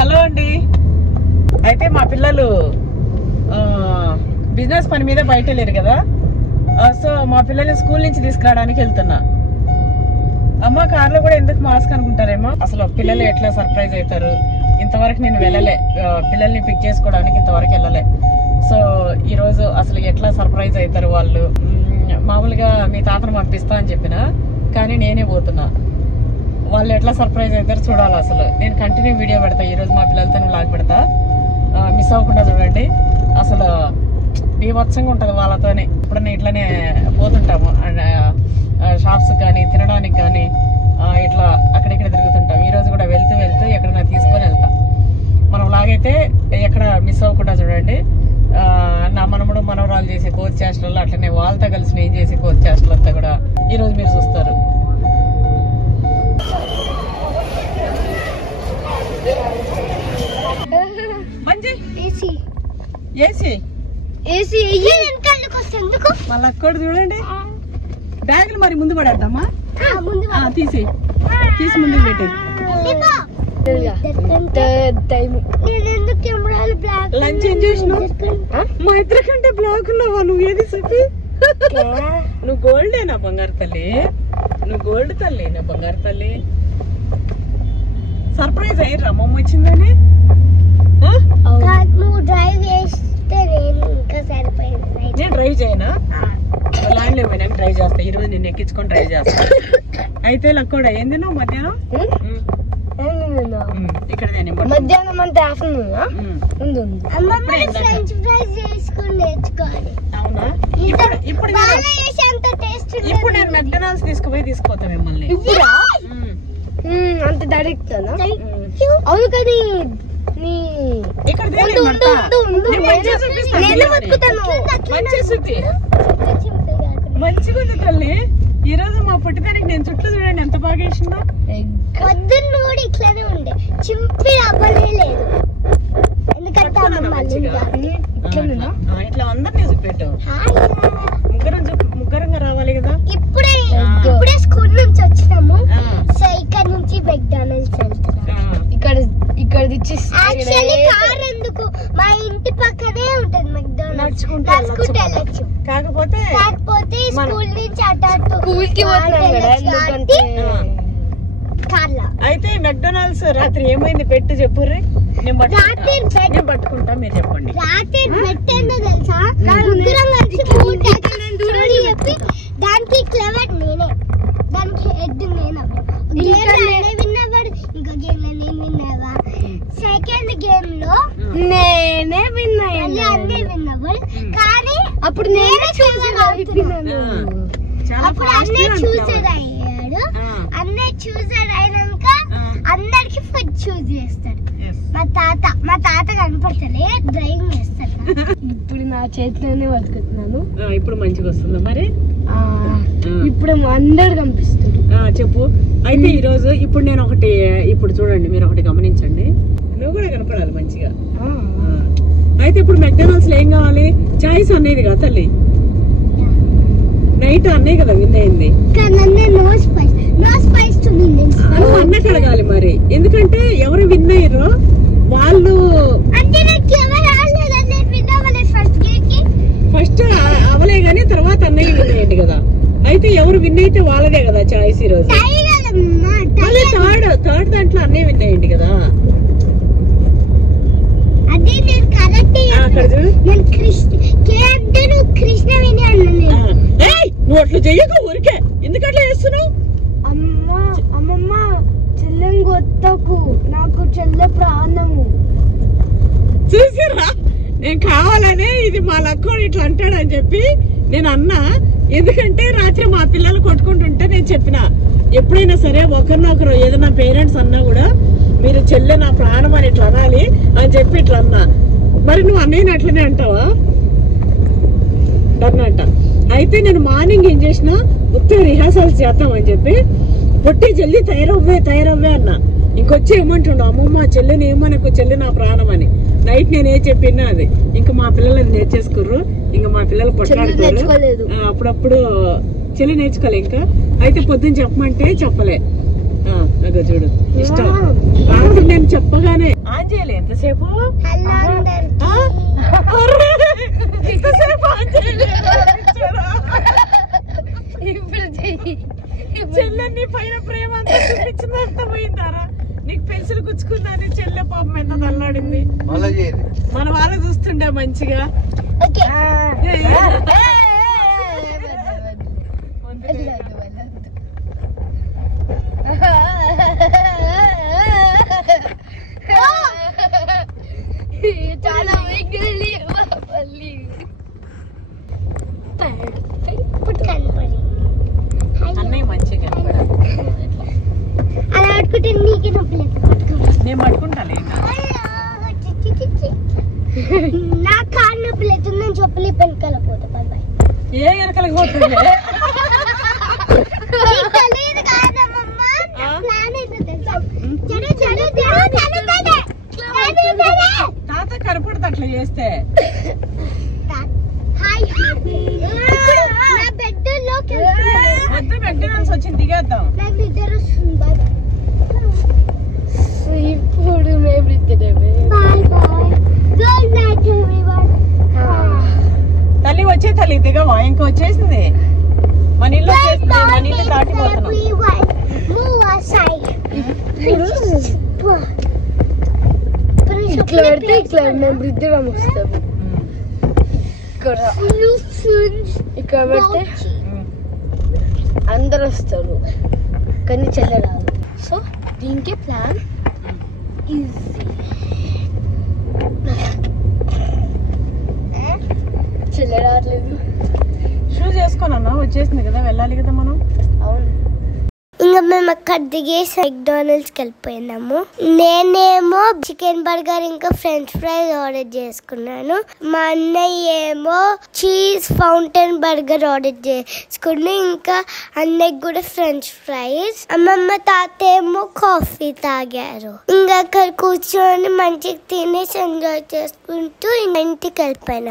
Hello అండి. అయితే మా పిల్లలు బిజినెస్ పని మీద బయట లేరు కదా, సో మా పిల్లల్ని స్కూల్ నుంచి తీసుకురావడానికి వెళ్తున్నా. అమ్మ కార్లో కూడా ఎందుకు మాస్క్ అనుకుంటారేమో. అసలు పిల్లలు ఎట్లా సర్ప్రైజ్ అవుతారు, ఇంతవరకు నేను వెళ్ళలే, పిల్లల్ని పిక్ చేసుకోవడానికి ఇంతవరకు వెళ్ళలే. సో ఈరోజు అసలు ఎట్లా సర్ప్రైజ్ అవుతారు వాళ్ళు. మామూలుగా మీ తాతను పంపిస్తా అని చెప్పిన, కానీ నేనే పోతున్నా. వాళ్ళు ఎట్లా సర్ప్రైజ్ అవుతారు చూడాలి. అసలు నేను కంటిన్యూ వీడియో పెడతా ఈరోజు, మా పిల్లలతో వ్లాగ్ పెడతా, మిస్ అవ్వకుండా చూడండి. అసలు బీభత్సంగా ఉంటుంది వాళ్ళతోనే. ఇప్పుడు ఇట్లానే పోతుంటాము షాప్స్ కానీ తినడానికి కానీ, ఇట్లా అక్కడిక్కడ తిరుగుతుంటాం. ఈరోజు కూడా వెళ్తూ వెళ్తూ ఎక్కడైనా తీసుకొని వెళ్తా. మనం లాగైతే ఎక్కడ మిస్ అవ్వకుండా చూడండి. నా మనముడు మనవరాలు చేసే కోచ్ చేష్టలు, అట్లనే వాళ్ళతో కలిసి నేను చేసే కోచ్ చేష్టలు అంతా కూడా ఈరోజు మీరు చూస్తారు. మళ్ళీ అక్కడ చూడండి. బ్యాగులు మరి ముందు పడేద్దామా? తీసి ముందుకు పెట్టి. లంచ్ ఏం చేసినావు? మా ఇద్దరి కంటే బ్లాక్ ఉన్నావా నువ్వు? ఏది చెప్పి నువ్వు గోల్డే నా బంగారు తల్లి, నువ్వు గోల్డ్ తల్లి, నా బంగారు తల్లి. సర్ప్రైజ్ అయ్యారా మమ్మ వచ్చిందని? నేను డ్రైవ్ చేయనా? ల్యాండ్ లో పోయినాక డ్రైవ్ చేస్తా. ఈరోజు నిన్ను ఎక్కించుకొని డ్రైవ్ చేస్తా. అయితే లక్కూడా ఏంది నువ్వు మధ్యాహ్నం? ఇక్కడ మధ్యాహ్నం అంటే అవునా? ఇప్పుడు నేను మెక్డొనాల్డ్స్ తీసుకోతా మిమ్మల్ని. అంత డైరెక్ట్ అవును కానీ మంచిగా ఉంది తల్లి. ఈ రోజు మా పుట్టిదానికి నేను చుట్టూ చూడండి ఎంత బాగా వేసిందో. పొద్దున్న కూడా ఇట్లానే ఉండే, చింపి అవ్వలే లేదు. ఇట్లా అందరినీ చూపెట్టు. ముగ్గురంగా రావాలి కదా. ఇప్పుడే స్కూల్ నుంచి వచ్చినాము. సో ఇక్కడ నుంచి మెక్డొనాల్డ్స్ వెళ్తున్నాం. ఇక్కడ కార్ ఎందుకు, మా ఇంటి పక్కనే ఉంటది మెక్డొనాల్డ్స్, నడుచుకుంటూ వెళ్ళొచ్చు. కాకపోతే స్కూల్ నుంచి అటు స్కూల్ కి అయితే మెక్డొనాల్డ్స్ రాత్రి ఏమైంది పెట్టు చెప్పుర్రి. నేను పట్టుకుంటా, మీరు చెప్పండి. రాత్రి పెట్టేందో తెలుసా? ముగ్గురం కలిసి చెప్పి దానికి క్లెవర్ నేనే, దానికి హెడ్ నేనే విన్నవాడు. ఇంకో గేమ్ లో నేను విన్నావా? సెకండ్ గేమ్ లో నేనే విన్నాను, అన్నీ విన్నవాడు. కానీ అప్పుడు నేనే చూసాడు అయ్యాడు. అన్నయ్య చూసాడు అయినాక అందరికి ఫుడ్ చూస్ చేస్తాడు. మా తాత కనపడతలే, డ్రైవింగ్ చేస్తాడు. ఇప్పుడు నా చేతిలోనే బతుకుతున్నాను. ఇప్పుడు మంచిగా వస్తుందా మరి? ఇప్పుడు అందరు కనిపిస్తారు. చెప్పు. అయితే ఈ రోజు ఇప్పుడు నేను ఒకటి, ఇప్పుడు చూడండి మీరు ఒకటి గమనించండి, నువ్వు కూడా కనపడాలి మంచిగా. అయితే ఇప్పుడు మెక్డొనాల్డ్స్ లో ఏం కావాలి? చాయిస్ అనేది కదా తల్లి, నైట్ అన్నే కదా విన్ అయింది. అన్నకి అడగాలి మరి, ఎందుకంటే ఎవరు విన్ అయ్యారో వాళ్ళు ఫస్ట్ అవలే గానీ తర్వాత అన్నయ్య విన్ అయ్యండి కదా. అయితే ఎవరు విన్ అయితే వాళ్ళదే కదా చాయిస్. ఈ రోజు థర్డ్ దాంట్లో అన్నయ్య విన్ అయ్యండి కదా. అక్కడ చూడు, నువ్వు అట్లా చెయ్యకు ఊరికే. ఎందుకట్లా చేస్తున్నావు? అమ్మమ్మ చెల్లెని కొత్తకు, నాకు చెల్లె ప్రాణము. చూసిరా, నేను కావాలనే ఇది మా లక్కోడు ఇట్లా అంటాడని చెప్పి నేను అన్నా. ఎందుకంటే రాత్రి మా పిల్లలు కొట్టుకుంటుంటే నేను చెప్పిన, ఎప్పుడైనా సరే ఒకరినొకరు ఏదైనా పేరెంట్స్ అన్నా కూడా మీరు చెల్లె నా ప్రాణం అని ఇట్లా అనాలి అని చెప్పి ఇట్లా అన్నా. మరి నువ్వు అన్నయ్యని అట్లనే అంటావా? అన్నట్ట. అయితే నేను మార్నింగ్ ఏం చేసిన, ఉత్తే రిహార్సల్స్ చేద్దామని చెప్పి పొట్టి జల్దీ తయారవ్వే అన్నా. ఇంకొచ్చి ఏమంటుండ, అమ్మమ్మ చెల్లెని ఏమనకు, చెల్లె నా ప్రాణం అని. నైట్ నేను ఏం చెప్పినా అది ఇంకా మా పిల్లలు అది నేర్చేసుకుర్రు. ఇంకా మా పిల్లలు కొట్లాడుకోరు. అప్పుడప్పుడు చెల్లి నేర్చుకోలే ఇంకా. అయితే పొద్దున్న చెప్పమంటే చెప్పలే. అదో చూడు ఇష్టం రాత్రి నేను చెప్పగానే ఆన్ చేయలే ఎంతసేపు చెల్లెని పైన ప్రేమ అంతా చూపించిందంతా పోయిందారా నీకు పెన్సిల్ గుచ్చుకుందని చెల్లె పాపం ఎంత తల్లాడింది మన వాళ్ళు చూస్తుండే మంచిగా చాలా అన్నయ్య మంచిగా అలా పట్టుకుంటే నీకే నొప్పి లేదు నేను పట్టుకుంటాను నా కాలు నొప్పి లేదు నేను చెప్పలే పెనకాల పోతా బాయ్ ఏ వెనకలకి పోతుంది తెలియదు కాదమ్మమ్మ ప్లాన్ అయితే తెలుసా తాత కనపడదు అట్లా చేస్తే నా బెడ్ లోకి వద్దు మెక్డొనాల్డ్స్ వచ్చింది దిగేద్దాం నాకు నిద్ర వస్తుంది బాయ్ ఇప్పుడు మేము bye bye good night everyone తల్లి వచ్చే తల్లి దిగవా ఇంకా వచ్చేసింది మన ఇల్లు వచ్చేసింది మన ఇల్లు దాటిపోతున్నాం ఇట్లా పెడితే ఇట్లా మేము ఇద్దరం వస్తాము ఇక్కడ పెడితే అందరు వస్తారు కానీ చెల్లె రాదు సో దీనికి ప్లాన్ ఈజీ చెల్లె రావట్లేదు షూస్ వేసుకోనన్నా వచ్చేసింది కదా వెళ్ళాలి కదా మనం అవును ఇంకా మేము అక్కడ దిగేసి మెక్డానల్డ్స్కి వెళ్ళిపోయినాము నేనేమో చికెన్ బర్గర్ ఇంకా ఫ్రెంచ్ ఫ్రైస్ ఆర్డర్ చేసుకున్నాను మా అన్నయ్య ఏమో చీజ్ ఫౌంటైన్ బర్గర్ ఆర్డర్ చేసుకుని ఇంకా అన్నయ్యకి కూడా ఫ్రెంచ్ ఫ్రైస్ అమ్మమ్మ తాత ఏమో కాఫీ తాగారు ఇంకా అక్కడ కూర్చొని మంచిగా తినేసి ఎంజాయ్ చేసుకుంటూ ఇంటికి వెళ్ళిపోయినాం